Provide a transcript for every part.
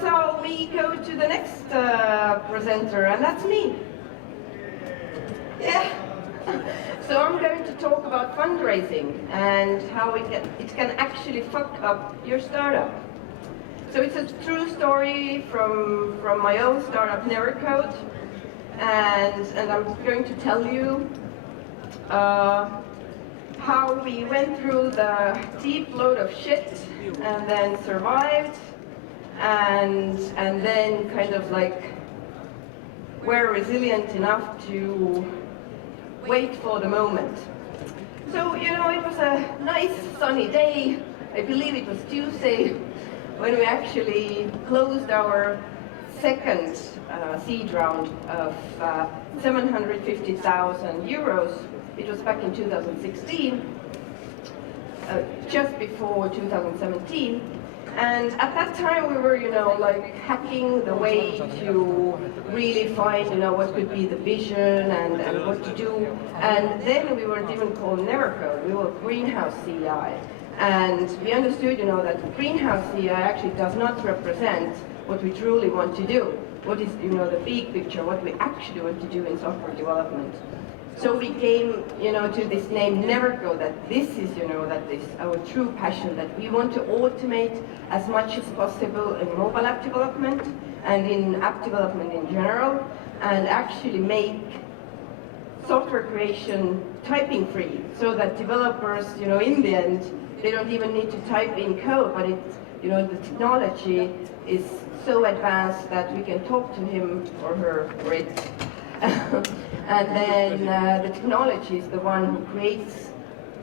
so we go to the next presenter, and that's me. Yeah. So I'm going to talk about fundraising and how it can actually fuck up your startup. So it's a true story from my own startup, Nevercode, and I'm going to tell you how we went through the deep load of shit and then survived, and then kind of like were resilient enough to wait for the moment. So, you know, it was a nice sunny day. I believe it was Tuesday when we actually closed our second seed round of 750,000 euros. It was back in 2016, just before 2017. And at that time we were, you know, like hacking the way to really find, you know, what could be the vision and what to do. And then we weren't even called Nevercode, we were Greenhouse CI. And we understood, you know, that Greenhouse CI actually does not represent what we truly want to do. What is, you know, the big picture, what we actually want to do in software development. So we came, you know, to this name Nevercode, that this is, you know, that is our true passion, that we want to automate as much as possible in mobile app development and in app development in general, and actually make software creation typing free, so that developers, you know, in the end, they don't even need to type in code, but it's, you know, the technology is so advanced that we can talk to him or her or it. And then the technology is the one who creates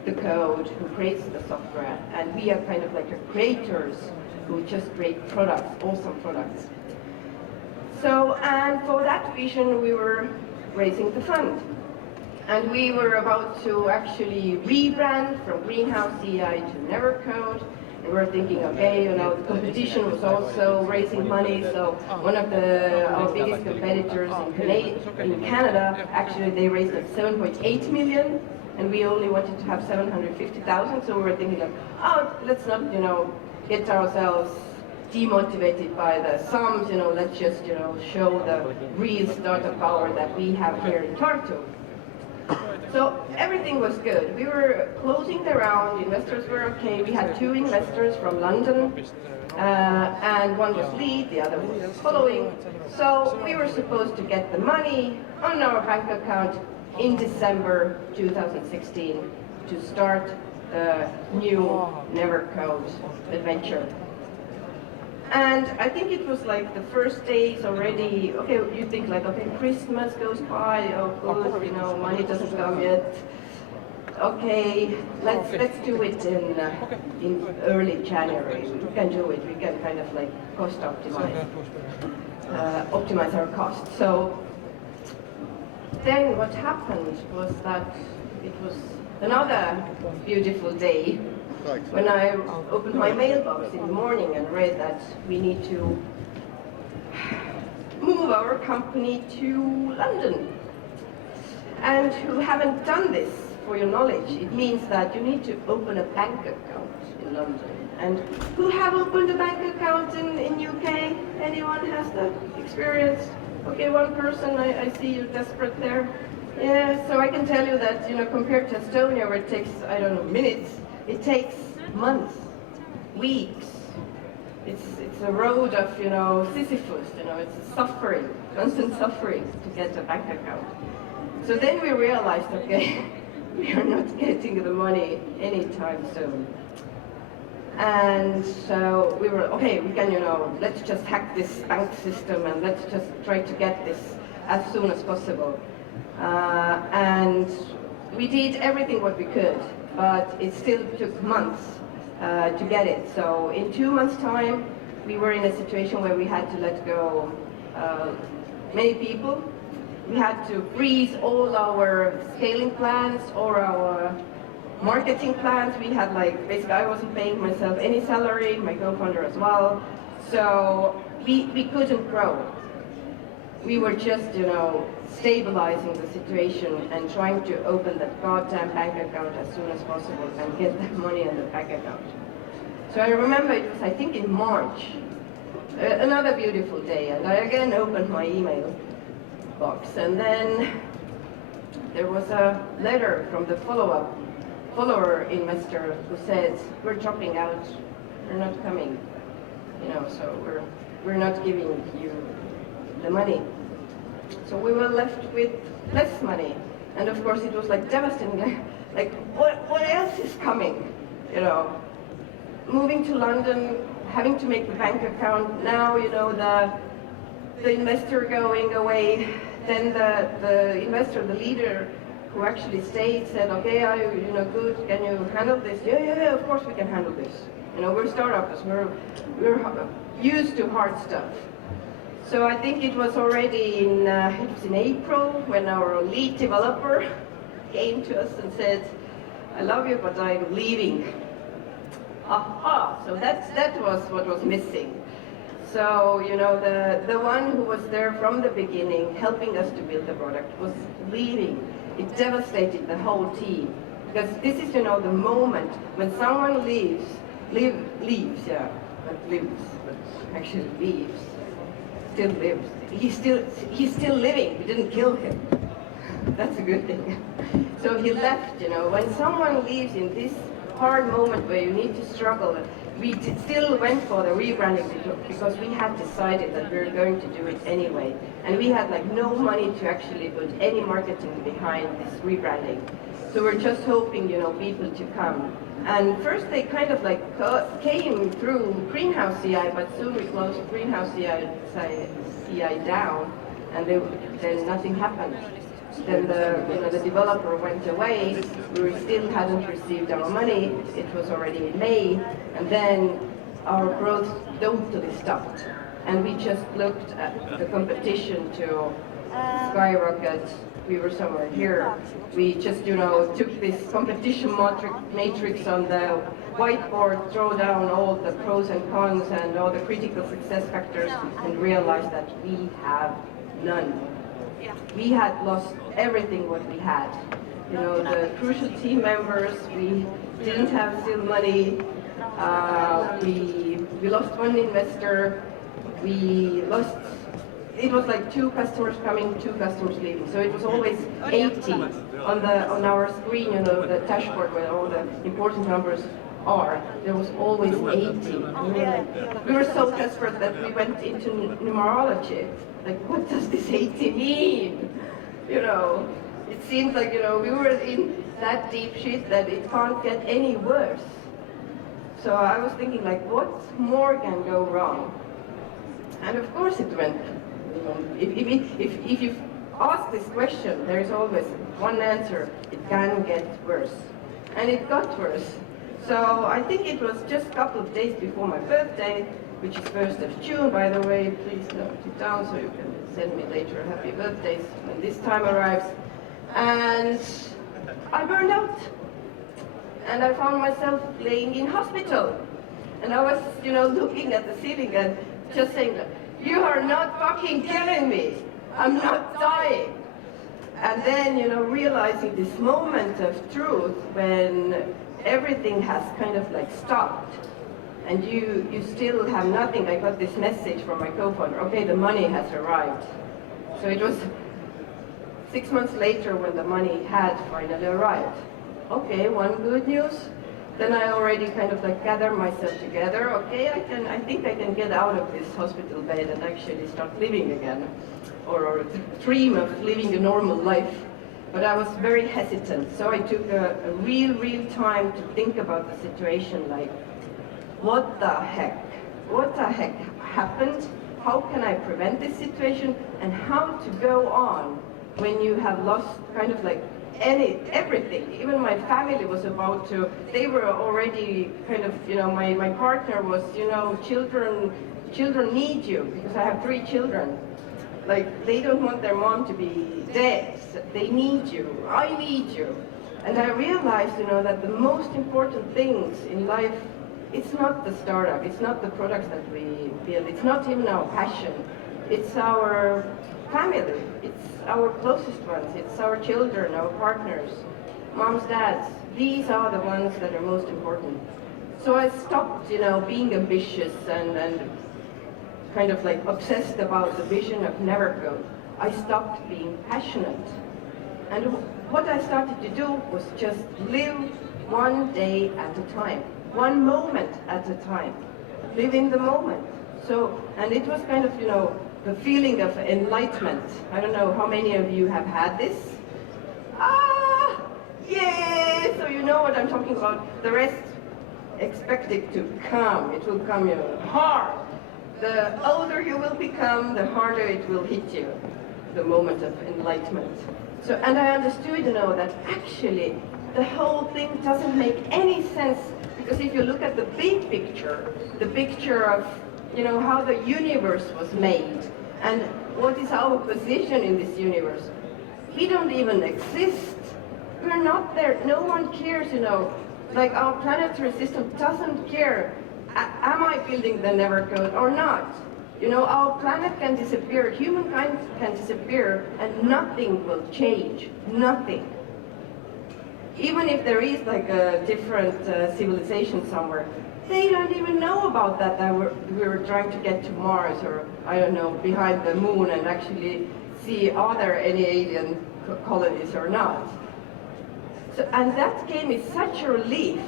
the code, who creates the software, and we are kind of like creators who just create products, awesome products. So, and for that vision we were raising the fund. And we were about to actually rebrand from Greenhouse CI to Nevercode. We were thinking, okay, you know, the competition was also raising money, so one of our biggest competitors in Canada, actually they raised at 7.8 million, and we only wanted to have 750,000, so we were thinking like, oh, let's not, you know, get ourselves demotivated by the sums, you know, let's just, you know, show the real startup power that we have here in Tartu. So everything was good. We were closing the round, investors were okay. We had 2 investors from London, and one was lead, the other was following. So we were supposed to get the money on our bank account in December 2016 to start the new Nevercode adventure. And I think it was like the first days already, okay, you think like, okay, Christmas goes by, oh good, you know, money doesn't come yet. Okay, let's do it in early January. We can do it, we can kind of like cost optimize, optimize our costs. So then what happened was that it was another beautiful day when I opened my mailbox in the morning and read that we need to move our company to London. And who haven't done this, for your knowledge, it means that you need to open a bank account in London. And who have opened a bank account in UK? Anyone has that experience? Okay, one person, I see you desperate there. Yeah, so I can tell you that, you know, compared to Estonia, where it takes, I don't know, minutes, it takes months, weeks. It's a road of, you know, Sisyphus, you know, it's suffering, constant suffering to get a bank account. So then we realized, okay, we are not getting the money anytime soon. And so we were, okay, we can, you know, let's just hack this bank system and let's just try to get this as soon as possible. And we did everything what we could, but it still took months to get it. So in 2 months' time, we were in a situation where we had to let go many people. We had to freeze all our scaling plans or our marketing plans. We had like, basically I wasn't paying myself any salary, my co-founder as well. So we couldn't grow. We were just, you know, stabilizing the situation and trying to open that goddamn bank account as soon as possible and get that money in the bank account. So I remember it was, I think in March, Another beautiful day, and I again opened my email box, and then there was a letter from the follower investor who said, we're dropping out, we're not coming, so we're not giving you the money. So we were left with less money, and of course it was like devastating, like what else is coming, moving to London, having to make the bank account, now, the investor going away, then the investor, the leader who actually stayed said, okay, are you, good, can you handle this? Yeah, of course we can handle this. We're startups, we're used to hard stuff. So I think it was already in April when our lead developer came to us and said, I love you, but I'm leaving. Aha, so that was what was missing. So, the one who was there from the beginning, helping us to build the product, was leaving. It devastated the whole team. Because this is, the moment when someone leaves, actually leaves, still lives. He's still living, we didn't kill him. That's a good thing. So he left, when someone leaves in this hard moment where you need to struggle, we still went for the rebranding because we had decided that we were going to do it anyway. And we had no money to actually put any marketing behind this rebranding. So we're just hoping, people to come. And first they kind of came through Greenhouse CI, but soon we closed Greenhouse CI down, and then nothing happened. Then the developer went away. We still hadn't received our money. It was already in May, and then our growth totally stopped. And we just looked at the competition to skyrocket. We were somewhere here. We just took this competition matrix on the whiteboard, throw down all the pros and cons and all the critical success factors, and realized that we have none. We had lost everything what we had. The crucial team members, we didn't have still money. We lost one investor. We lost, it was 2 customers coming, 2 customers leaving. So it was always 80 on our screen, the dashboard where all the important numbers are. There was always 80. We were so desperate that we went into numerology. What does this 80 mean? It seems like, we were in that deep shit that it can't get any worse. So I was thinking, what more can go wrong? And of course it went. If you ask this question, there is always one answer: it can get worse. And it got worse. So I think it was just a couple of days before my birthday, which is 1st of June, by the way. Please note it down so you can send me later happy birthdays when this time arrives. And I burned out. And I found myself laying in hospital. And I was, looking at the ceiling and just saying, you are not fucking killing me. I'm not dying. And then, realizing this moment of truth when everything has kind of stopped. And you still have nothing. I got this message from my co-founder, okay, the money has arrived. So it was 6 months later when the money had finally arrived. Okay, one good news. Then I already kind of gathered myself together. Okay, I think I can get out of this hospital bed and actually start living again, or dream of living a normal life. But I was very hesitant, so I took a real time to think about the situation. What the heck? What the heck happened? How can I prevent this situation? And how to go on when you have lost kind of everything. Even my family was about to, they were already kind of, my partner was, children need you, because I have 3 children. They don't want their mom to be dead. They need you. I need you. And I realized, that the most important things in life, it's not the startup, it's not the products that we build, it's not even our passion, it's our family, it's our closest ones, it's our children, our partners, moms, dads. These are the ones that are most important. So I stopped, being ambitious and kind of like obsessed about the vision of Nevercode, I stopped being passionate. And what I started to do was just live one day at a time, one moment at a time, live in the moment. So, and it was kind of, you know, the feeling of enlightenment. I don't know how many of you have had this. Ah, yeah, so you know what I'm talking about. The rest, expect it to come. It will come, you know, hard. The older you will become, the harder it will hit you, the moment of enlightenment. So, and I understood, you know, that actually the whole thing doesn't make any sense, because if you look at the big picture, the picture of, you know, how the universe was made, and what is our position in this universe, we don't even exist. We're not there. No one cares, you know. Like our planetary system doesn't care. Am I building the Nevercode or not? You know, our planet can disappear, humankind can disappear, and nothing will change. Nothing. Even if there is like a different civilization somewhere, they don't even know about that, we were trying to get to Mars, or I don't know, behind the moon, and actually see are there any alien colonies or not. So, and that gave me such a relief,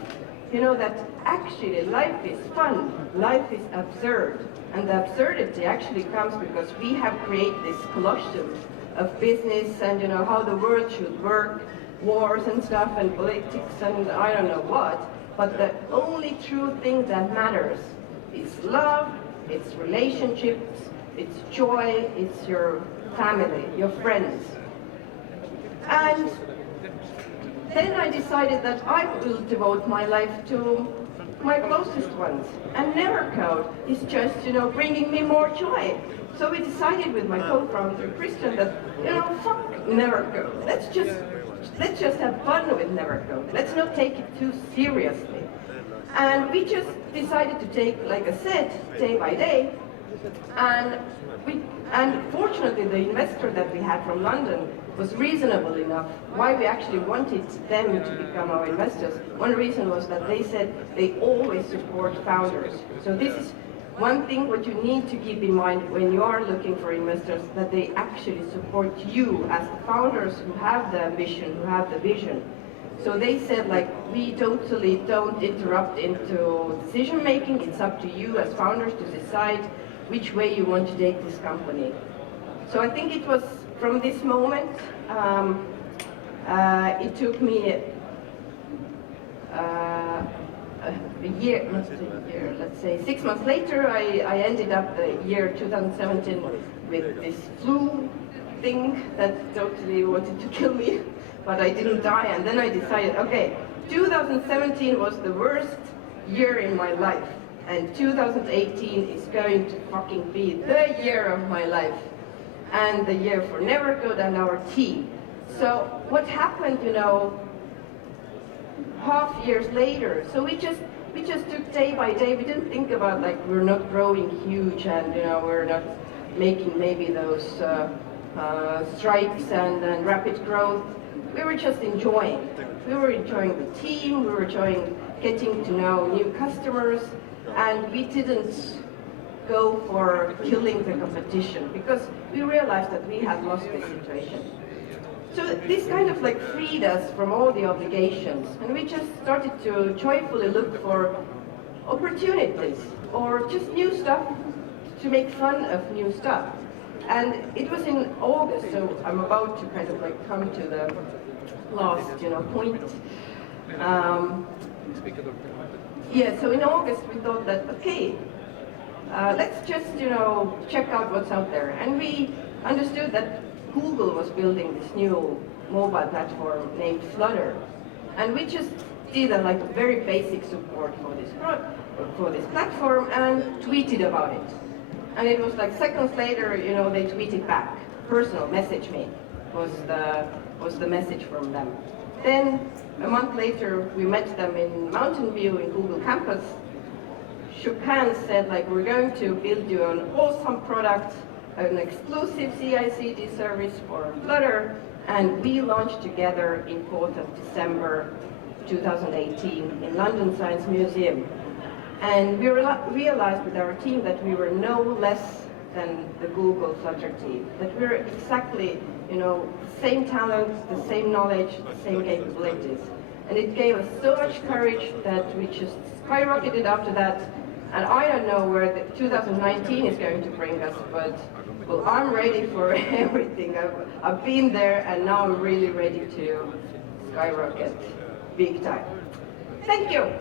you know, that actually life is fun, life is absurd. And the absurdity actually comes because we have created this colosseum of business and, you know, how the world should work, wars and stuff, and politics and I don't know what. But the only true thing that matters is love, it's relationships, it's joy, it's your family, your friends. And then I decided that I will devote my life to my closest ones. And Nevercode is just, you know, bringing me more joy. So we decided with my co-founder Christian that, you know, fuck Nevercode. Let's just have fun with Nevercode. Let's not take it too seriously. And we just decided to take, like I said, day by day. And fortunately, the investor that we had from London was reasonable enough. Why we actually wanted them to become our investors. One reason was that they said they always support founders. So this is one thing what you need to keep in mind when you are looking for investors, that they actually support you as the founders who have the ambition, who have the vision. So they said, like, we totally don't interrupt into decision making. It's up to you as founders to decide which way you want to take this company. So I think it was from this moment, it took me a year, not a year, let's say 6 months later, I ended up the year 2017 with this flu thing that totally wanted to kill me, but I didn't die. And then I decided, okay, 2017 was the worst year in my life, and 2018 is going to fucking be the year of my life, and the year for Nevercode and our team. So what happened, you know, half years later, so we just took day by day. We didn't think about, like, we're not growing huge, and, you know, we're not making maybe those strikes and rapid growth. We were just enjoying. We were enjoying the team, we were enjoying getting to know new customers, and we didn't go for killing the competition, because we realized that we had lost the situation. So this kind of like freed us from all the obligations, and we just started to joyfully look for opportunities or just new stuff, to make fun of new stuff. And it was in August, so I'm about to kind of like come to the last, you know, point. Yeah, so in August we thought that, okay, let's just, you know, check out what's out there. And we understood that Google was building this new mobile platform named Flutter. And we just did a like very basic support for this platform and tweeted about it. And it was like seconds later, you know, they tweeted back. Personal message me was the message from them. Then a month later, we met them in Mountain View in Google Campus, shook hands, said, like, we're going to build you an awesome product, an exclusive CI/CD service for Flutter, and we launched together in 4th of December 2018 in London Science Museum. And we realized with our team that we were no less than the Google Flutter team, that we're exactly, same talents, the same knowledge, the same capabilities. And it gave us so much courage that we just skyrocketed after that. And I don't know where 2019 is going to bring us, but well, I'm ready for everything. I've been there, and now I'm really ready to skyrocket big time. Thank you.